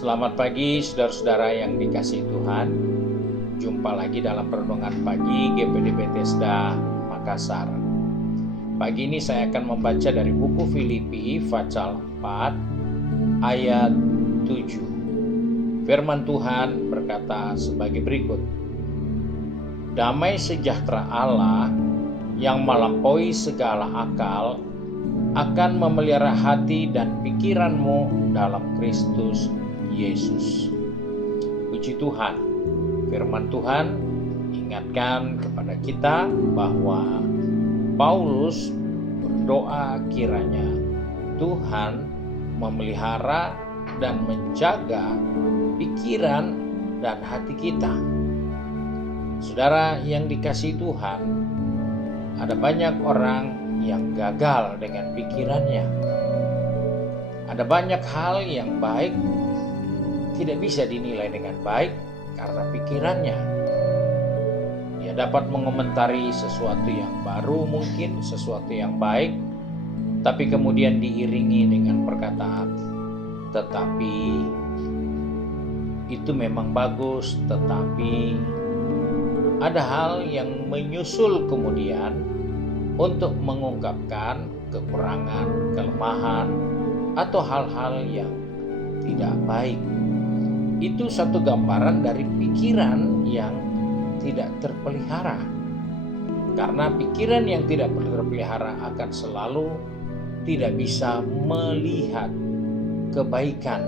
Selamat pagi saudara-saudara yang dikasihi Tuhan. Jumpa lagi dalam renungan pagi GPD Bethesda Makassar. Pagi ini saya akan membaca dari buku Filipi pasal 4 ayat 7. Firman Tuhan berkata sebagai berikut. Damai sejahtera Allah yang melampaui segala akal akan memelihara hati dan pikiranmu dalam Kristus Yesus. Puji Tuhan, firman Tuhan ingatkan kepada kita bahwa Paulus berdoa kiranya Tuhan memelihara dan menjaga pikiran dan hati kita. Saudara yang dikasihi Tuhan, ada banyak orang yang gagal dengan pikirannya. Ada banyak hal yang baik tidak bisa dinilai dengan baik karena pikirannya. Dia dapat mengomentari sesuatu yang baru, mungkin sesuatu yang baik, tapi kemudian diiringi dengan perkataan, tetapi itu memang bagus, tetapi ada hal yang menyusul kemudian untuk mengungkapkan kekurangan, kelemahan, atau hal-hal yang tidak baik. Itu satu gambaran dari pikiran yang tidak terpelihara. Karena pikiran yang tidak terpelihara akan selalu tidak bisa melihat kebaikan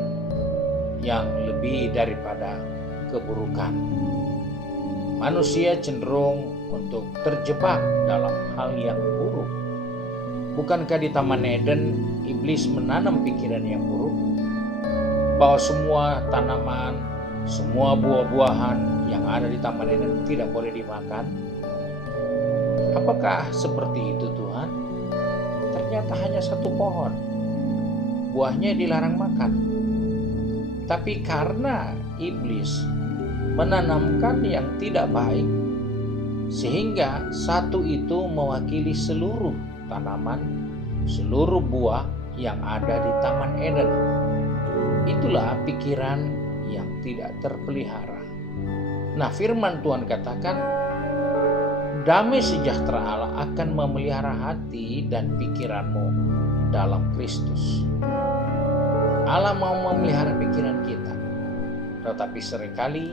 yang lebih daripada keburukan. Manusia cenderung untuk terjebak dalam hal yang buruk. Bukankah di Taman Eden iblis menanam pikiran yang buruk? Bahwa semua tanaman, semua buah-buahan yang ada di Taman Eden tidak boleh dimakan. Apakah seperti itu Tuhan? Ternyata hanya satu pohon, buahnya dilarang makan. Tapi karena iblis menanamkan yang tidak baik, sehingga satu itu mewakili seluruh tanaman, seluruh buah yang ada di Taman Eden. Itulah pikiran yang tidak terpelihara. Nah, firman Tuhan katakan, damai sejahtera Allah akan memelihara hati dan pikiranmu dalam Kristus. Allah mau memelihara pikiran kita, tetapi seringkali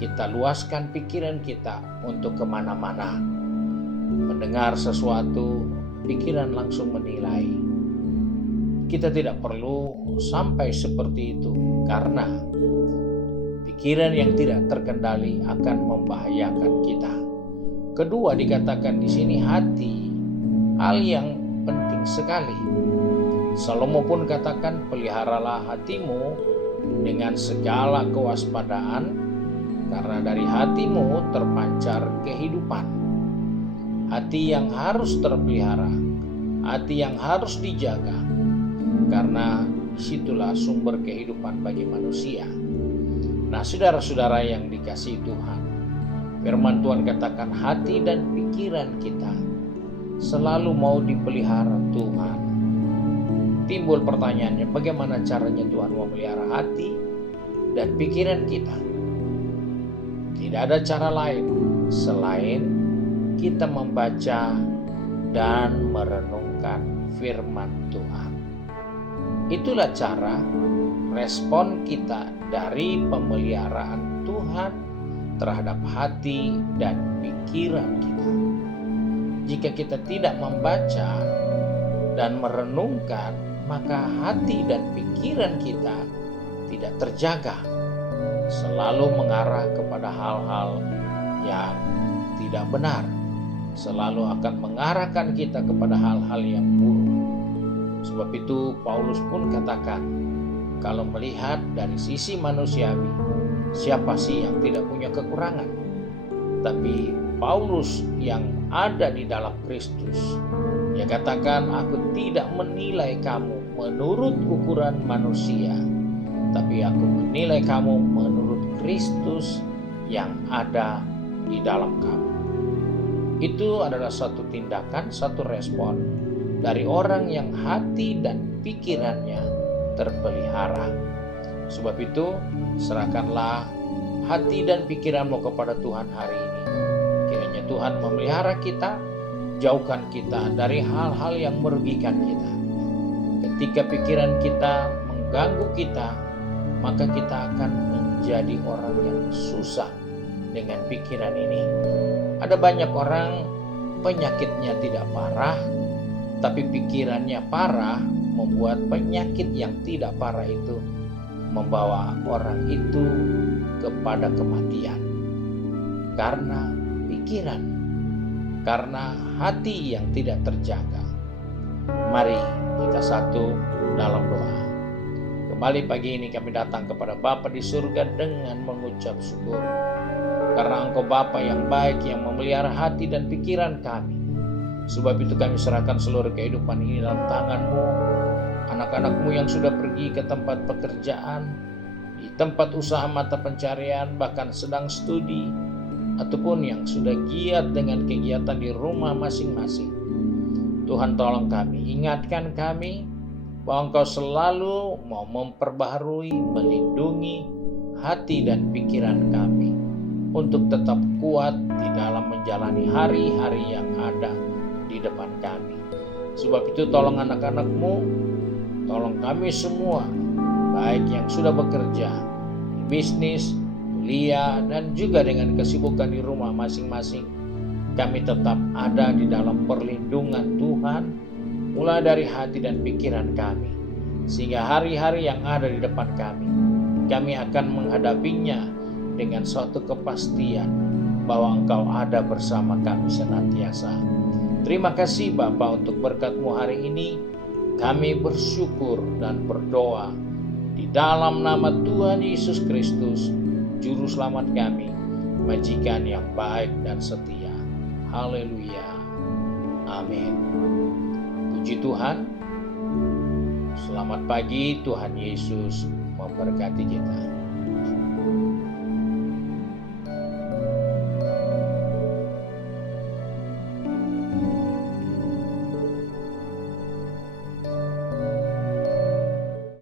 kita luaskan pikiran kita untuk kemana-mana. Mendengar sesuatu, pikiran langsung menilai. Kita tidak perlu sampai seperti itu, karena pikiran yang tidak terkendali akan membahayakan kita. Kedua, dikatakan di sini hati, hal yang penting sekali. Salomo pun katakan, peliharalah hatimu dengan segala kewaspadaan, karena dari hatimu terpancar kehidupan. Hati yang harus terpelihara, hati yang harus dijaga, karena disitulah sumber kehidupan bagi manusia. Nah, saudara-saudara yang dikasihi Tuhan, firman Tuhan katakan hati dan pikiran kita selalu mau dipelihara Tuhan. Timbul pertanyaannya, bagaimana caranya Tuhan memelihara hati dan pikiran kita? Tidak ada cara lain selain kita membaca dan merenungkan firman Tuhan. Itulah cara respon kita dari pemeliharaan Tuhan terhadap hati dan pikiran kita. Jika kita tidak membaca dan merenungkan, maka hati dan pikiran kita tidak terjaga, selalu mengarah kepada hal-hal yang tidak benar, selalu akan mengarahkan kita kepada hal-hal yang buruk. Sebab itu Paulus pun katakan, kalau melihat dari sisi manusiawi, siapa sih yang tidak punya kekurangan? Tapi Paulus yang ada di dalam Kristus, dia katakan, aku tidak menilai kamu menurut ukuran manusia, tapi aku menilai kamu menurut Kristus yang ada di dalam kamu. Itu adalah satu tindakan, satu respon dari orang yang hati dan pikirannya terpelihara. Sebab itu, serahkanlah hati dan pikiranmu kepada Tuhan hari ini. Kiranya Tuhan memelihara kita, jauhkan kita dari hal-hal yang merugikan kita. Ketika pikiran kita mengganggu kita, maka kita akan menjadi orang yang susah dengan pikiran ini. Ada banyak orang penyakitnya tidak parah, tapi pikirannya parah, membuat penyakit yang tidak parah itu membawa orang itu kepada kematian. Karena pikiran, karena hati yang tidak terjaga. Mari kita satu dalam doa. Kembali pagi ini kami datang kepada Bapa di surga dengan mengucap syukur. Karena Engkau Bapa yang baik, yang memelihara hati dan pikiran kami. Sebab itu kami serahkan seluruh kehidupan ini dalam tangan-Mu. Anak-anak-Mu yang sudah pergi ke tempat pekerjaan, di tempat usaha mata pencarian, bahkan sedang studi, ataupun yang sudah giat dengan kegiatan di rumah masing-masing. Tuhan tolong kami, ingatkan kami bahwa Engkau selalu mau memperbaharui, melindungi hati dan pikiran kami untuk tetap kuat di dalam menjalani hari-hari yang ada di depan kami. Sebab itu tolong anak-anak-Mu, tolong kami semua, baik yang sudah bekerja, di bisnis, kuliah, dan juga dengan kesibukan di rumah masing-masing. Kami tetap ada di dalam perlindungan Tuhan, mulai dari hati dan pikiran kami, sehingga hari-hari yang ada di depan kami akan menghadapinya dengan suatu kepastian bahwa Engkau ada bersama kami senantiasa. Terima kasih Bapa untuk berkat-Mu hari ini. Kami bersyukur dan berdoa di dalam nama Tuhan Yesus Kristus, Juru Selamat kami, Majikan yang baik dan setia. Haleluya. Amin. Puji Tuhan. Selamat pagi, Tuhan Yesus memberkati kita.